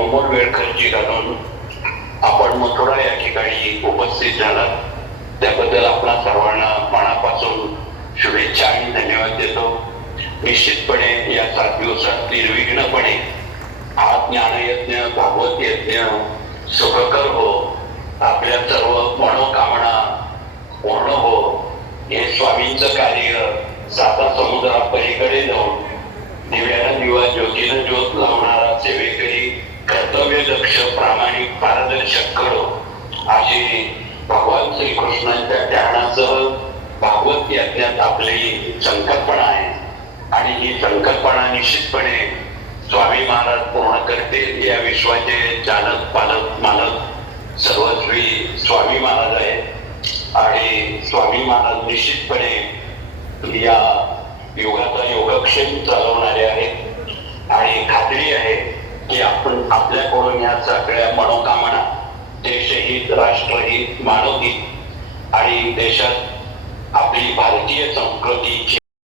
बहुमोल वेळ खर्ची घालून आपण मथुरा या ठिकाणी उपस्थित झालात त्याबद्दल आपला सर्वांना मनापासून शुभेच्छा आणि धन्यवाद देतो. निश्चितपणे या 7 दिवसात निर्विघ्नपणे हा ज्ञानयज्ञ भागवत यज्ञ सुखकर हो, आपल्या सर्व मनोकामना पूर्ण हो, हे स्वामींचं कार्य साता समुद्रापलीकडे जाऊन दिव्याला दिवा ज्योतीनं ज्योत लावणारा सेवेकरी कर्तव्य दक्ष प्रामाणिक पारदर्शक करो अशी भगवान श्रीकृष्णांच्या ध्यानासह भागवत यज्ञात आपली संकल्पना आहे आणि ही संकल्पना निश्चितपणे स्वामी महाराज पूर्ण करतील. या विश्वाचे चालक पालक मालक सर्वस्वी स्वामी महाराज आहेत आणि स्वामी महाराज निश्चितपणे या योगाचा योगक्षेम चालवणारे आहेत आणि खात्री आहे की आपण आपल्याकडून या सगळ्या मनोकामना देशहित राष्ट्रहित मानवहित आणि देशात आपली भारतीय संस्कृतीची